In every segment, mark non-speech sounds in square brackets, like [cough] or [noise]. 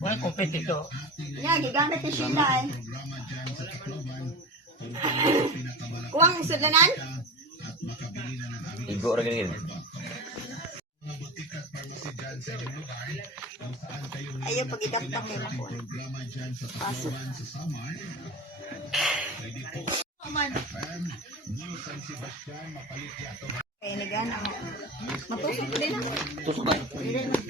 Wala kompetito. Yan, gigamit ni Sheila eh. [laughs] Kuwang sudlanan? Igo ra gini. Ayaw pag idaptak kayo ako. Pasok. Man. Kaya nagana mo. Matusok ko din ako. Tusok ka. Hindi na.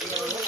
Спасибо.